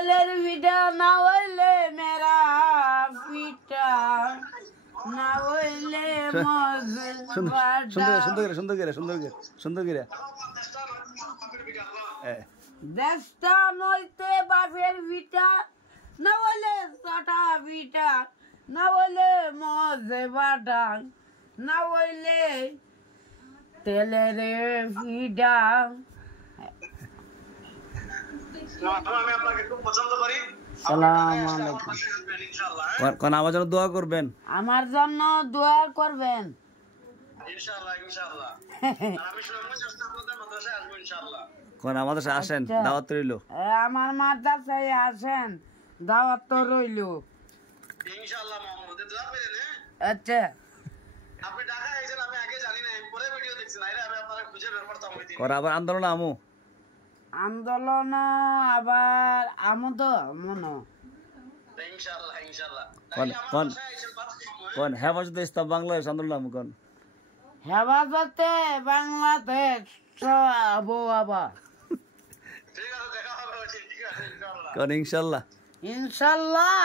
পিঠা না হইলে মেরা পিঠা না হইলে সুন্দর করে দেশটা নইতে বাপের পিঠা না হইলে চাটা পিঠা না হইলে মজে বাটা না হইলে তেলের পিঠা। কোন আমার জন্য দোয়া করবেন, আমার জন্য দোয়া করবেন কোন আমাদের সাথে আসেন, দাওয়াত রইল। আমার মাদ্রাসায় আসেন, দাওয়াত তো রইল। আচ্ছা আবার আন্দোলন আমু আন্দোলন আবার আমু তো মনো কোন হেফাজতে ইসলাম বাংলাদেশ আন্দোলন আমু কোন হেফাজতে বাংলাদেশ আবহাওয়া কোন ইনশাল্লাহ ইনশাল্লাহ।